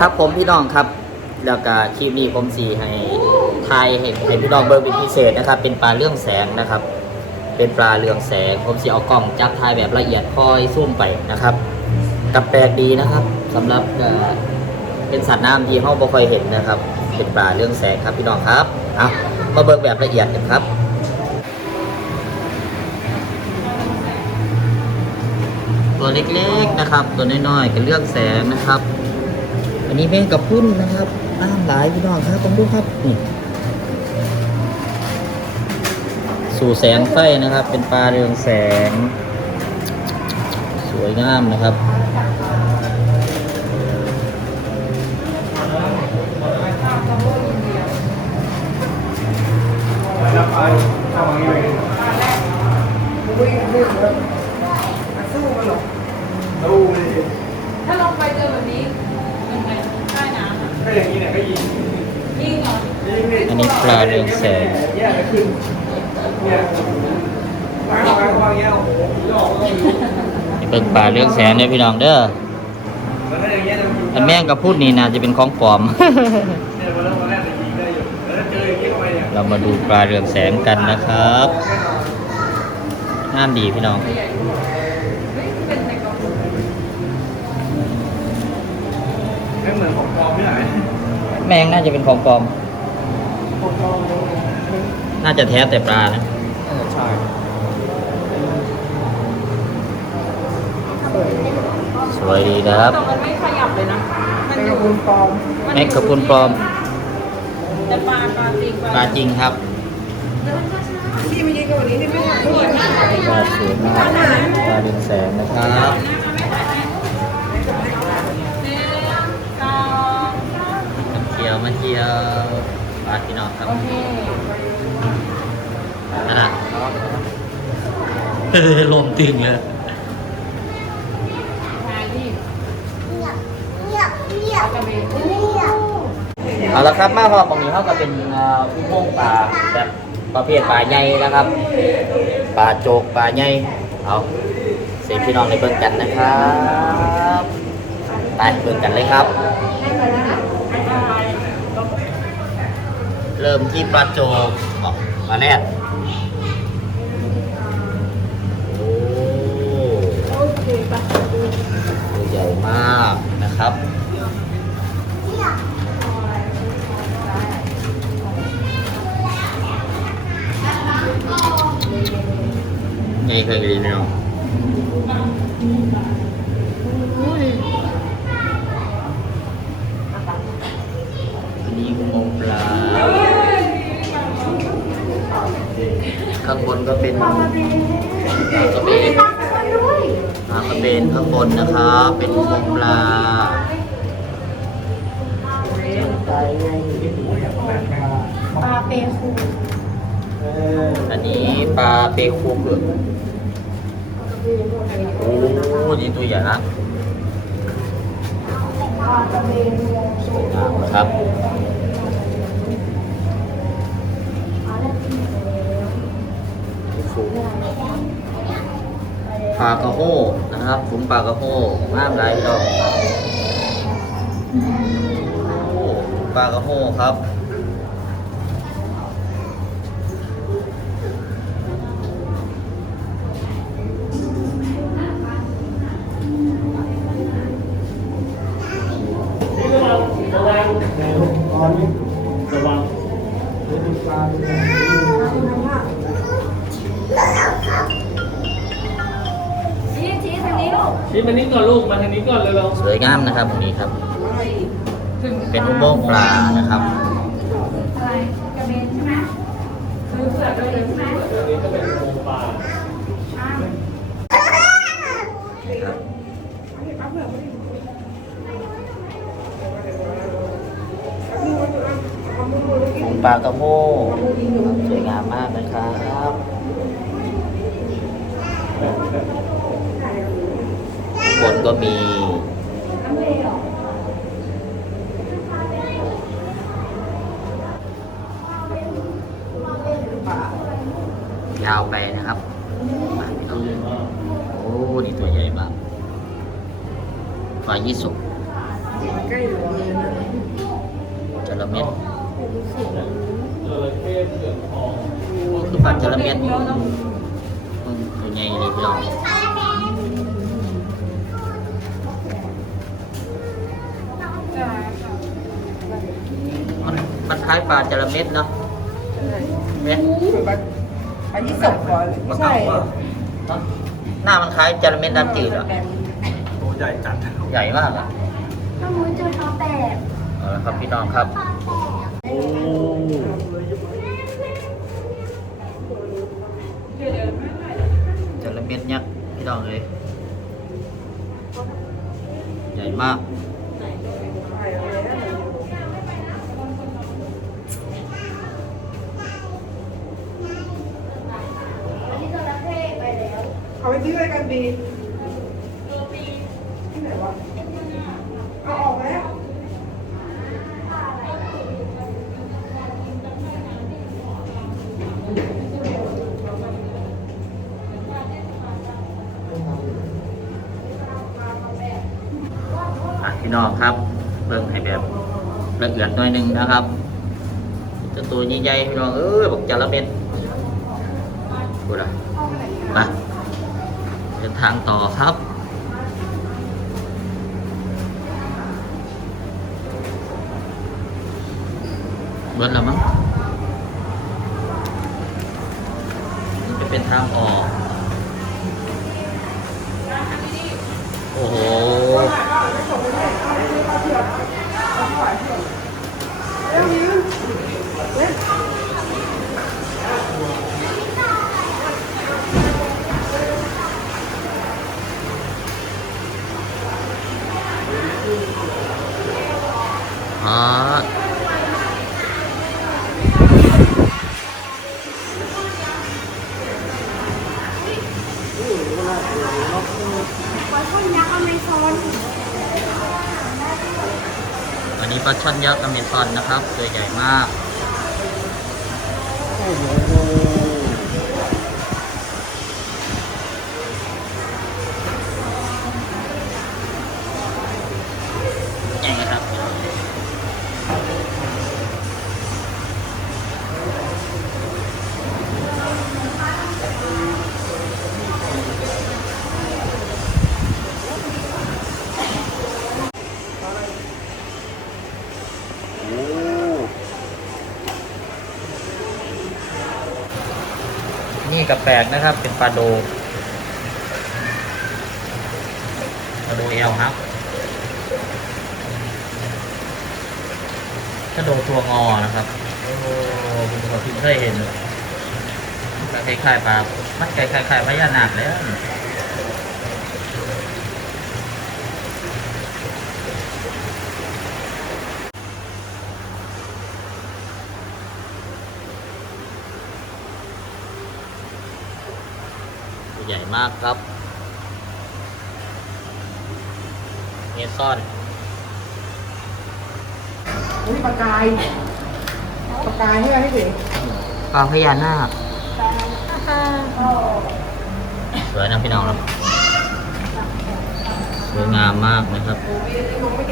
ครับผมพี่น้องครับ แล้วก็คลิปนี้ผมสีให้ทายให้ให้พี่น้องเบิร์เป็นพิเศษนะครับ เป็นปลาเรื่องแสงนะครับ เป็นปลาเรืองแสง ผมสีเอากล้องจับทายแบบละเอียดคอยซูมไปนะครับกับแปลกดีนะครับสำหรับเป็นสัตว์น้ำที่ห้องบ่ค่อยเห็นนะครับ เป็นปลาเรื่องแสงครับพี่น้องครับเอามาเบิกแบบละเอียดกันครับตัวเล็กๆนะครับ ตัวน้อยๆกับเรื่องแสงนะครับ อันนี้แมงกับพุ่นนะครับน้ำหลายพี่น้องครับผมดูครับนี่สู่แสงไฟนะครับ เป็นปลาเรืองแสง สวยงามนะครับถ้าลงไปเจอแบบนี้ยังไงใต้น้ำอะ ก็อย่างนี้เนี่ยก็ยิง ยิ่งเหรอ ยิงดิ อันนี้ ปลาเรืองแสงแยกกันเนี่ยวางวางวางเงี้ยโอ้โหหลอกก็ไม่รู้นี่เป็นปลาเรืองแสงเนี่ยพี่น้องเด้อแล้วถ้าอย่างเงี้ยจะยิงอันแมงกับพุ่นนี่น่าจะเป็นของปลอม เรามาดูปลาเรืองแสงกันนะครับงามดีพี่น้องตัวใหญ่เป็นในกระปุกไม่เหมือนของปลอมที่ไหนแมงน่าจะเป็นของปลอม ของปลอมน่าจะแท้แต่ปลานะใช่สวยดีนะครับแต่มันไม่ขยับเลยนะ มันอยู่คุณปลอมแมงกับพุ่นปลอม แต่ปลาปลาจริงปลาจริงครับที่มายิงกันวันนี้นี่ไม่อยากพูดนะปลาสวยมากปลาเรืองแสงนะครับหนึ่งสองสามมาเที่ยวมาเที่ยว ปลาพี่น้องครับโอเคนั่นนะเออลมตึงเลยแพรรี่กระเบนเอาละครับมาพอตรงนี้เขาก็เป็นเอ่ออุโมงค์ปลาแบบประเภทปลาใหญ่นะครับปลาโจกปลาใหญ่เอาเสียพี่น้องในเบิ่งกันนะครับไปเบิ่งกันเลยครับ เริ่มที่ปลาโจกอ๋อปลาแรดโอ้ตัวใหญ่มากนะครับนี่เคยกินไหมน้องอันนี้อุโมงค์ปลา ข้างบนก็เป็นปลากระเบนปลากระเบนข้างบนนะครับ เป็นอุโมงค์ปลาปลาเปคูอันนี้ปลาเปคูเผือกโอ้นี่ตัวใหญ่นะสวยงามนะครับากระโหนะครับผมปากระโห้มากไรดอกโอ้ปากระโหครับ ปลานะครับอะไรกระเบนใช่ไหมซื้อเสือกเลยใช่ไหมๆตรงนี้ก็เป็นโมปลาอ้าวของปลากระโพกวยงามมากนะครับบนก็มี ยาวไปนะครับมาพี่น้องโอ้นี่ตัวใหญ่มากปลายี่สุกใกล้หัวเลยนะจระเม็ดจระเข้เผือกทองคือปลาจระเม็ดมึงตัวใหญ่เลยพี่น้องใช่ค่ะมันมันคล้ายปลาจระเม็ดเนาะเนี่ย อันนี้ส่งก่อนไม่ใช่หน้ามันคล้ายจระเม็ดน้ำจืดเหรอตัวใหญ่จัดใหญ่มากอะถ้ามุ้ยเจอท้อแตกเอาละครับพี่น้องครับ โอ้จระเม็ดยักษ์พี่น้องเลย ใหญ่มาก อันนี้จระเข้ไปแล้ว เอาไปที่รายการบีที่ไหนวะเอาออกแล้วอะพี่น้องครับเบิ่งให้แบบละเอียดหน่อยหนึงนะครับจะตัวใหญ่ๆพี่น้องเอ้ยบอกจระเม็ดพูดอะมา ทางต่อครับ เบิดแล้วมั้งนี่จะเป็นทางออก โอ้โห อันนี้ปลาช่อนยักษ์อเมซอนนะครับ ตัวใหญ่มาก นี่กับแปลกนะครับ เป็นปลาโดปลาโดเอลครับปลาโดตัวงอนะครับโอ้คุณผู้ชมที่เคยเห็นมันคล้ายๆปลามันคล้ายๆพญานาคแล้ว ใหญ่มากครับเมซอนอุ้ยปลากายปลากายให้ไหมพี่ติ๋งปลาพญานาคสวยนะพี่น้องครับสวยงามมากนะครับ มองไม่เห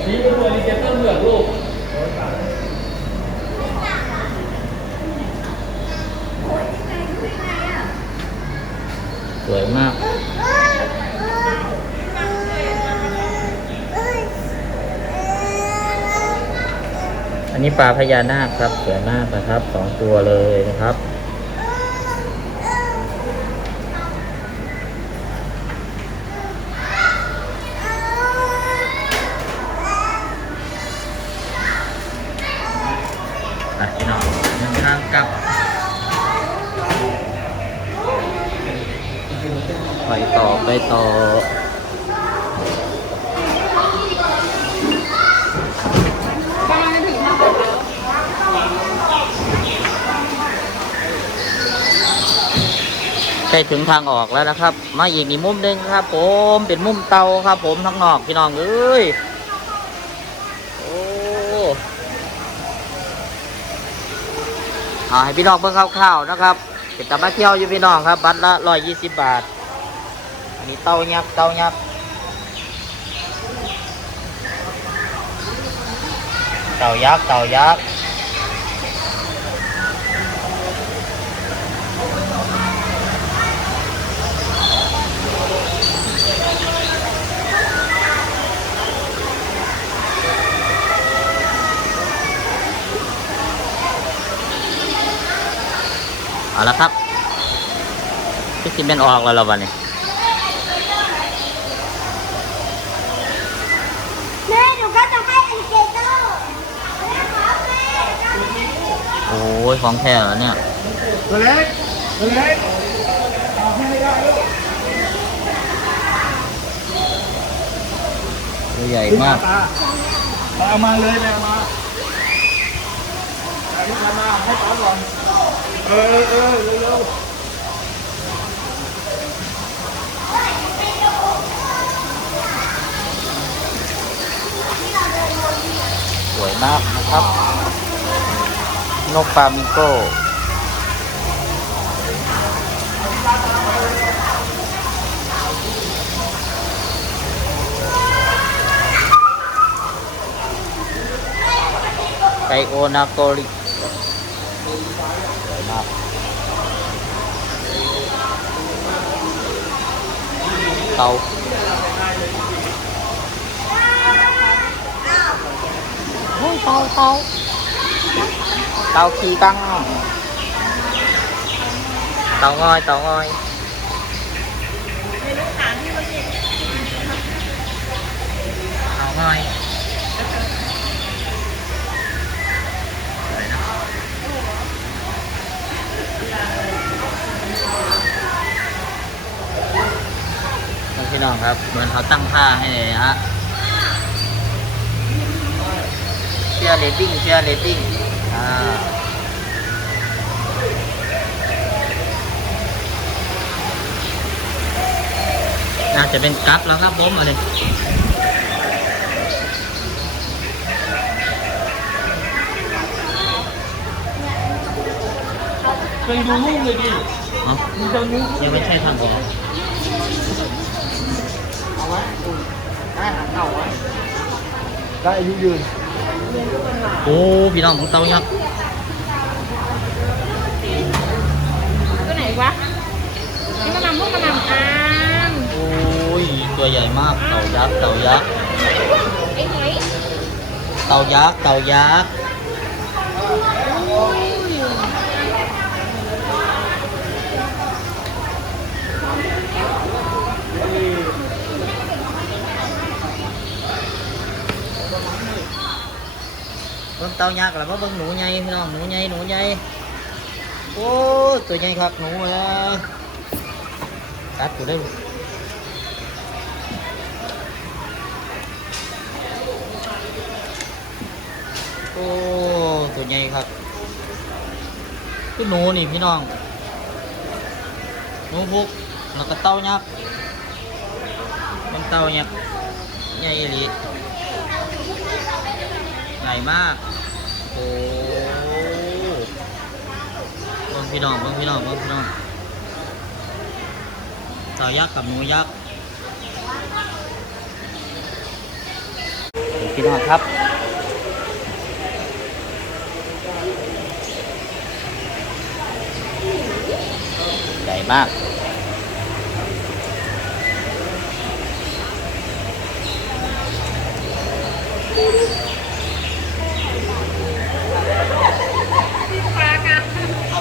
็ นเรือเลยนี่ตัวนี้เจ็ตเตอร์เผือกลูกสวยมากอันนี้ปลาพญานาคครับสวยมากนะครับสองตัวเลยนะครับ ไปต่อไปต่อใกล้ถึงทางออกแล้วนะครับ มาอีกนี่มุมหนึ่งครับ ผมเป็นมุมเตาครับ ผมทางนอกพี่น้องเอ้ยโอ้เอาให้พี่น้องเพิ่งคร่าวๆนะครับ เก็นตามาเที่ยวอยู่พี่น้องครับ บัตรละร้อยยี่สิบบาท อันนี้เต้ายักษ์เต้ายักษ์เต่ายักษ์เต่ายักษ์ เอาละครับพี่ซิมเป็นออกแล้วเราวันนี้แม่หนูก็จะให้อันเกเตอร์แม่ครับแม่โอ้ยของแท้แล้วเนี่ยตัวเล็กตัวเล็กเอาให้ได้ลูกตัวใหญ่มาก ตาเอามาเลยแม่มาเอาที่มาให้ป้าก่อน เออเออเร็วเร็วสวยมากนะครับ นกฟามิงโก้ไกโอนาโกริส วยมากเตาโอ้ยเตาเตาเตาขี้กังเตางอยเตางอยเตางอยสวยนะพี่ น้องครับ เหมือนเขาตั้งค่าให้เลยฮะเชียร์เรตติ้งเชียร์เรตติ้งอ่าน่าจะเป็นกั๊บแล้วครับผมเอะไรเคยดูลูกเลยดิอ๋อมึงจะนิ้วยังไม่ใช่ทางออก เอาไว้ ได้หันเข่าไว้ได้อายุยืน โอ้พี่น้องของเตายักษ์ตัวไหนวะนี่มานำพวกมานำอามโอ้ยตัวใหญ่มากเต่ายักษ์เต่ายักษ์ไอ้ไหน เต่ายักษ์เต่ายักษ์ บิ่งเต่ายักษ์แล้วมาเบิ่งหนูใหญ่พี่น้องหนูใหญ่หนูใหญ่โอ้ตัวใหญ่ครับหนูเอ้ยกัดอยู่ได้อโอ้ตัวใหญ่ครับคือหนูนี่พี่น้องหนูพุกแล้วก็เต้ายักษ์เป็นเต้ายักษ์ใหญ่อีหลีให ญ่มาก โอ้เบิ่งพี่น้องเบิ่งพี่น้องเบิ่งพี่น้องต่ายักษ์กับหนูยักษ์พี่น้องครับใหญ่มาก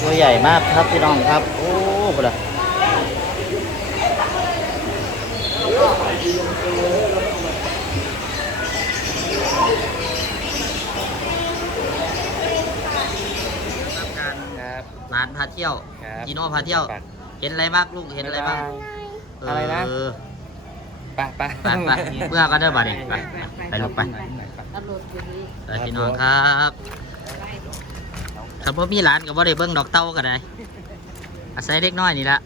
ตัวใหญ่มากครับพี่น้องครับ โอ้โหละครับร้านพาเที่ยวครับจีโน่พาเที่ยว เห็นอะไรมากลูกเห็นอะไรบ้างอะไรนะเออไปไปไปไปเมื่อก็ได้บ่เนี่ยไปไปลูกไปไปพี่น้องครับ ถ้าพ่มีร้านก็บ่ได้เบิ่งดอกเต้าก็ได้อาศัยเล็กน้อยนี่ละ